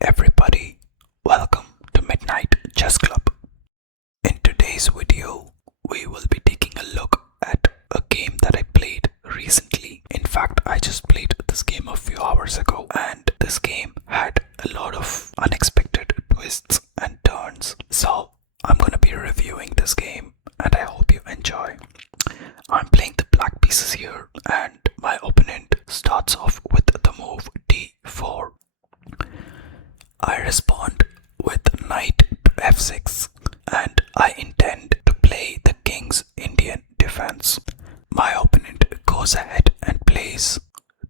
everybody, welcome to Midnight Chess Club. In today's video, we will be taking a look at a game that I played recently. In fact, I just played this game a few hours ago, and this game had a lot of unexpected twists and turns. So, I'm gonna be reviewing this game, and I hope you enjoy. I'm playing the black pieces here, and my opponent starts off with the move d4. I respond with knight to f6, and I intend to play the king's Indian defense. My opponent goes ahead and plays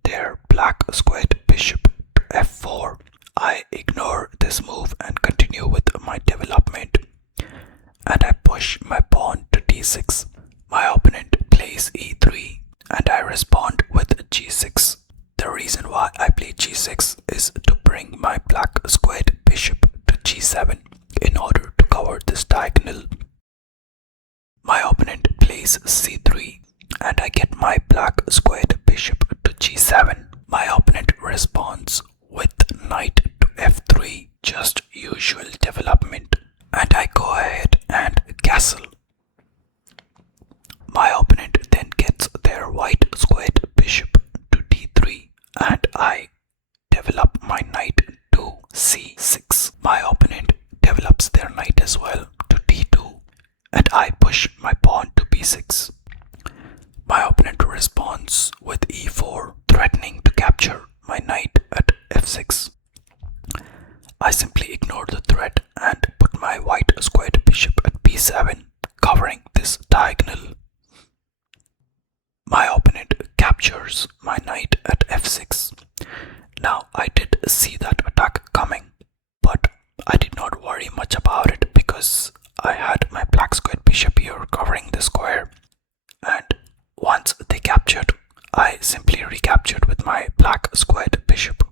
their black squared bishop to f4. I ignore this move and continue with my development, and I push my pawn to d6. My opponent plays e3, and I respond with g6. The reason why I play g6 is to bring my black squared bishop to g7 in order to cover this diagonal. My opponent plays c3, and I get my black squared bishop to g7. My opponent responds with knight to f3, just usual development, and I go ahead and castle. My opponent then gets their white squared bishop to d3, and I develop my knight to c6. My opponent develops their knight as well to d2, and I push my pawn to b6. My opponent responds with e4, threatening to capture my knight at f6. I simply ignore the threat and put my white squared bishop at b7, covering this diagonal. My opponent captures my knight at f6. Now, I did see that attack coming, but I did not worry much about it because I had my black squared bishop here covering the square, and once they captured, I simply recaptured with my black squared bishop.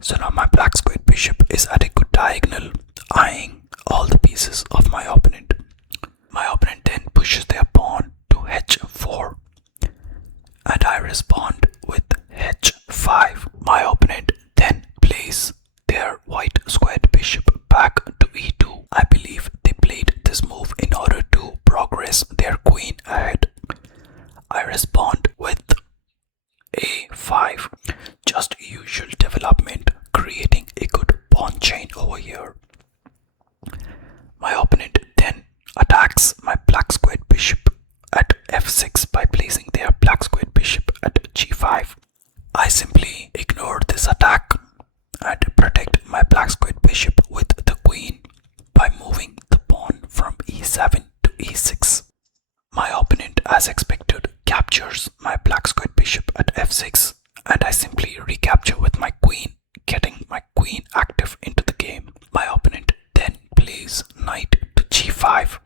So now my black squared bishop is at a good diagonal, eyeing all the pieces of my opponent. My opponent then pushes their pawn to h4, and I respond with h5. My opponent then plays their white squared bishop back to e2. I believe they played this move in order to progress their queen ahead. I respond with a5, just usual development, creating a good pawn chain over here. My opponent then attacks my black squared bishop at f6 by placing their black squared bishop at g5. I simply ignore this attack and protect my black squared bishop with the queen by moving the pawn from e7 to e6. My opponent, as expected, captures my black squared bishop at f6, and I simply recapture with my queen, getting my queen active into the game. My opponent then plays knight to g5.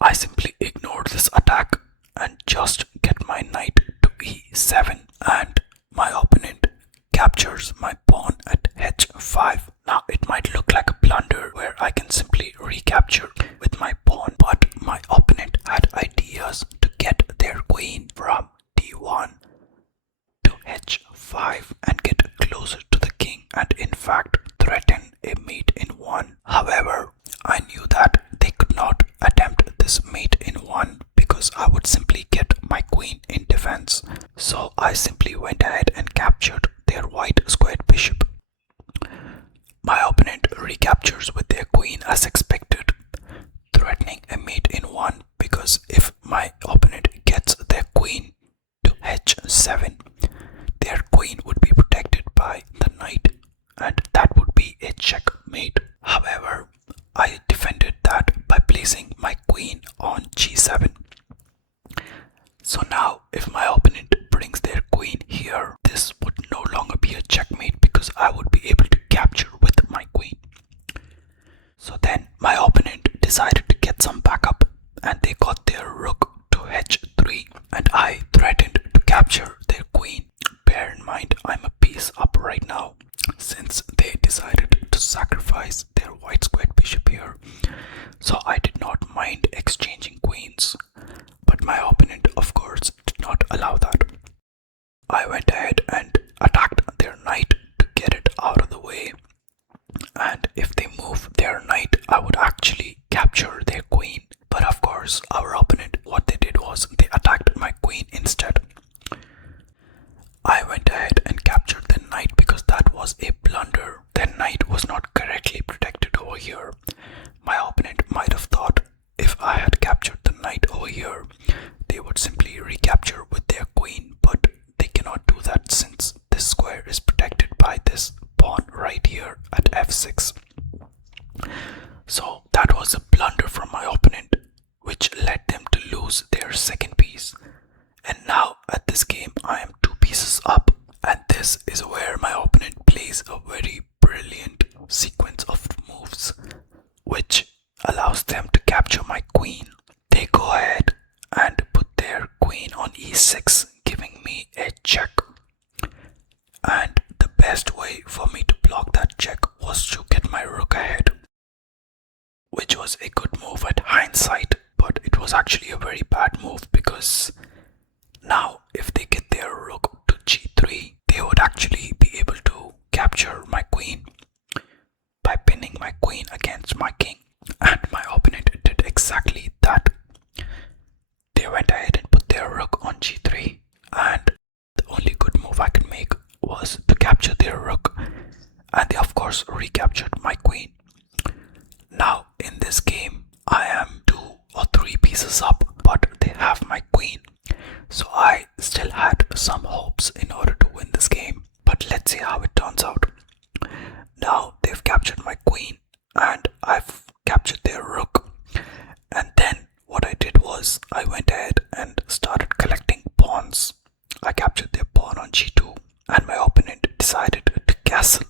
I simply ignore this attack and just get my knight to e7, and my opponent captures my pawn at h5. Now, it might look like a blunder where I can simply recapture with my pawn, but my opponent had ideas to get their queen from d1 to h5 and get closer to the king, and in fact threaten a mate in one. However, I knew that they could not attempt this mate in one because I would simply get my queen in defense. So I simply went ahead and captured their white squared bishop. My opponent recaptures with their queen as expected, threatening a mate in one because if my opponent gets their queen to h7, their queen would be protected by the knight, and that would be a checkmate. However, I defended that by placing my queen on g7. So now, if my opponent brings their queen here, this would no longer be a checkmate because I would be able to capture with my queen. So then, my opponent decided to get some backup, and they got their rook to h3, and I threatened to capture their queen. Bear in mind, I'm a piece up right now, since they decided to sacrifice their white squared bishop here. So I did not mind exchanging queens, but my opponent, of course, did not allow that. I went ahead and attacked their knight to get it was to get my rook ahead, which was a good move at hindsight, but it was actually a very bad move because now if they get their rook to g3, they would actually be able to capture my queen by pinning my queen against my king. And my opponent did exactly that. They went ahead and put their rook on g3, and the only good move I could make was to capture their rook, and they of course recaptured my queen. Now in this game I am 2 or 3 pieces up, but they have my queen, so I still had some hopes in order to win this game. But let's see how it turns out. Now they've captured my queen and I've captured their rook, and then what I did was I went ahead and started collecting pawns. I captured their pawn on g2 and my opponent decided to castle.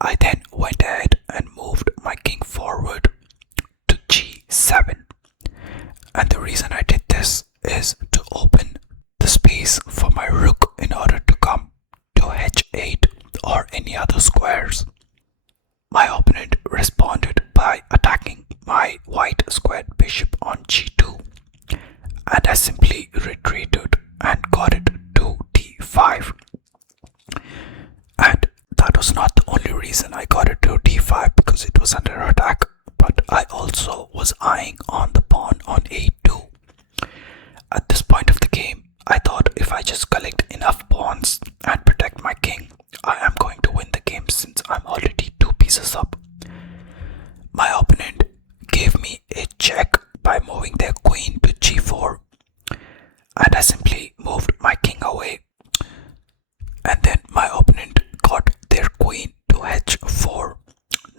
I then went ahead and moved my king forward to g7, and the reason I did this is to open the space for my rook in order to come to h8 or any other squares. My opponent responded by attacking my white squared bishop on g2, and I simply retreated and got it to d5. And that was not the only reason I got it to d5 because it was under attack, but I also was eyeing on the pawn on a2. At this point of the game, I thought if I just collect enough pawns and protect my king, I am going to win the game since I'm already 2 pieces up. My opponent gave me a check by moving their queen to g4, and I simply moved my king away, and then my opponent got their queen to h4.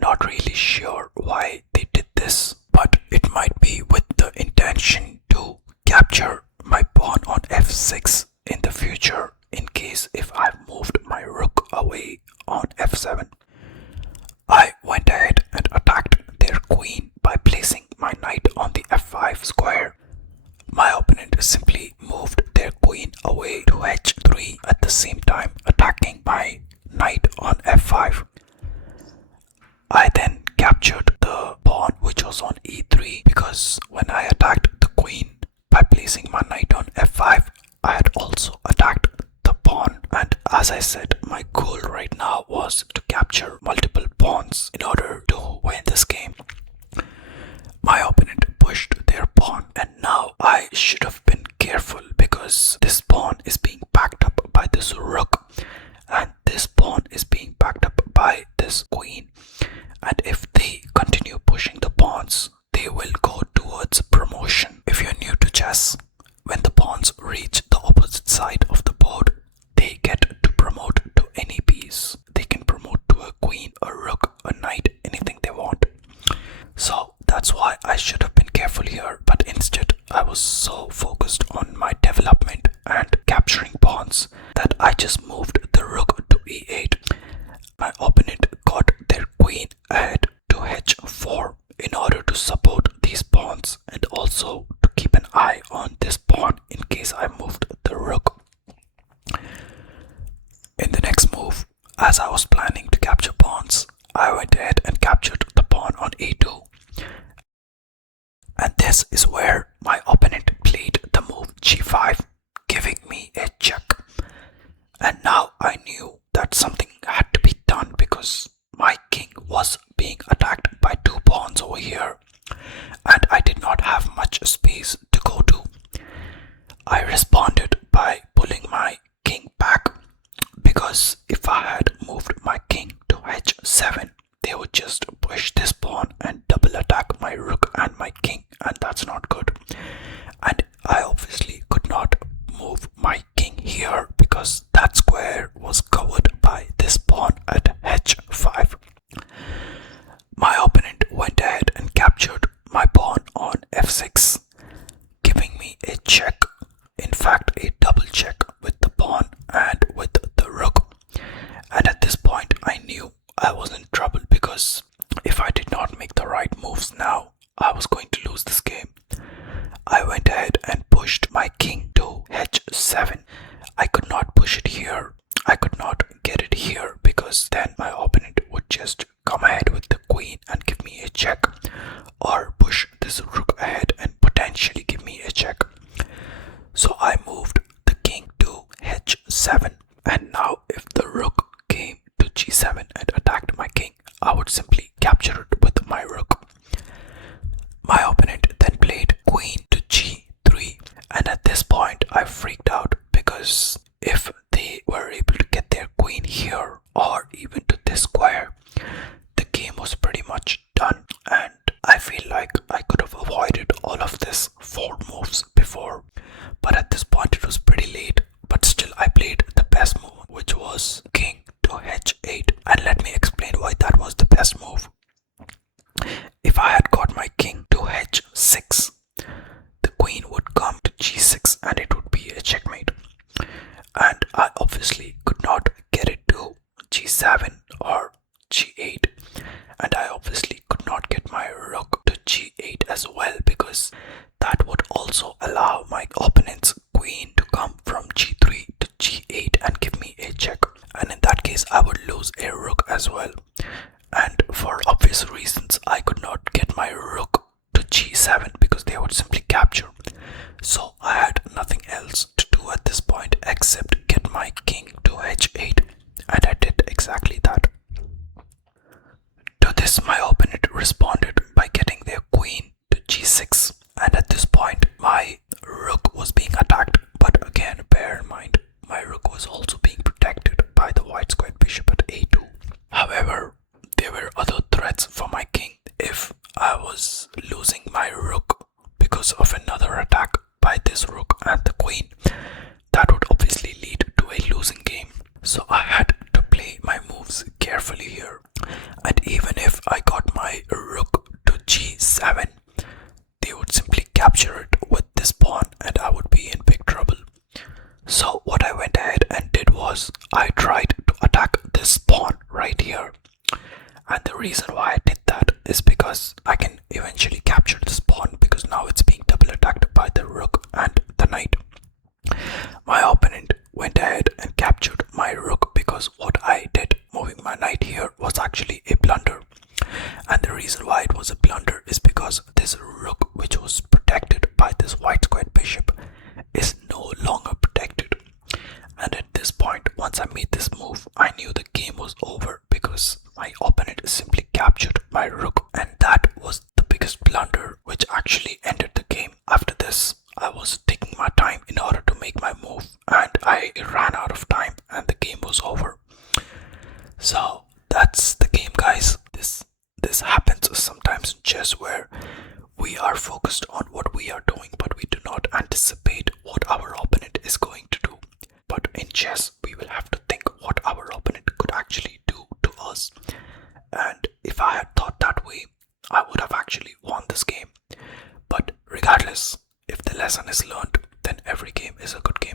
Not really sure why they did this, but it might be with the intention to capture my pawn on f6 in the future in case if I've moved my rook away on f7. I went ahead and attacked their queen by placing my knight on the f5 square. My opponent simply moved their queen away to h3 at the same time attacking my knight on f5. I then captured the pawn which was on e3 because when I attacked the queen by placing my knight on f5, I had also attacked the pawn, and as I said, my goal right now was to capture multiple pawns in order to win this game. My opponent pushed their pawn, and now I should have been careful because this pawn is being backed up by this rook and this pawn is being backed up by this queen, and if they continue pushing the pawns, they will go towards promotion. If you're new to chess, when the pawns reach the opposite side of the board, they get to promote to any piece. They can promote to a queen, a rook, a knight, anything they want. So that's why I should have been careful here, but instead I was so focused on my development and capturing pawns that I just moved the rook to e8. My opponent got their queen ahead to h4 in order to support these pawns and also to keep an eye on this pawn in case I moved the rook. In the next move, as I was planning to capture pawns, I went ahead and captured the pawn on a2. And this is where my opponent played the move g5, giving me a check. And now I knew that something had to be done because my king was being attacked by 2 pawns over here, and I did not have much space to go to. I responded by pulling my king back because if I had moved my king to h7, they would just push this pawn and double attack my rook and my king, and that's not good. And I obviously could not move my king here because that square was covered by this pawn at h5. My opponent went ahead and captured my pawn on f6, giving me a check, in fact a double check with the pawn and with the rook. And at this point I knew I was in trouble because if I did not make the right moves now, I was going to lose this game. I went ahead and pushed my king to h7. I could not push it here. I could not get it here because then my opponent would just come ahead with the queen and give me a check, or push this rook ahead and potentially give me a check. So I moved the king to h7, and now if the rook came to g7 and attacked my king, I would simply capture it with my rook. My opponent then played queen to g3, and at this point I freaked out, because if they were able to get their queen here or even to this square, the game was pretty much done, and I feel like I could have avoided all of this 4 moves before. But at this point it was pretty late, but still I played the best move, which was king to h8, and let me explain why that was the best move. If I had got my king to h6, the queen would come to g6 and it would be a checkmate, and I obviously could not get it to g7 or g8, and I obviously could not get my rook to g8 as well, because that would also allow my opponent's queen to come from g3 to g8 and give me a check, and in that case I would lose a rook as well. And for obvious reasons, I could not get my rook to g7 because they would simply capture. So I had nothing else to do at this point except get my king to h8, and I did exactly that. To this, my opponent responded by getting their queen to g6, and at this point my rook was being attacked, but again bear in mind my rook was also being protected by the white squared bishop at a2. However, there were other threats for my king. If I was losing my rook because of another attack by this rook and the queen, that would obviously lead to a losing game. So I had to play my moves carefully here, and even if I got my rook to g7, they would simply capture it with this pawn and I would be in big trouble. So what I went ahead and did was I tried to attack this pawn right here, and the reason why I did that is because I can eventually capture this pawn, because now it's being double attacked by the rook and the knight. My opponent went ahead and captured my rook because what I did moving my knight here was actually a blunder, and the reason why it was a blunder is because this rook, which was protected by this white squared bishop, is no longer protected. And at this point, once I made this move, I knew the game was over because my opponent simply captured my rook, and that was the biggest blunder which actually ended the game. After this, I was taking my time in order to make my move, and I ran out of time and the game was over. So that's the game, guys. This happens sometimes in chess, where we are focused on what we are doing but we do not anticipate what our opponent is going to do. But in chess, we will have to think what our opponent could actually do to us. And if I had thought that way, I would have actually won this game. But regardless, if the lesson is learned, then every game is a good game.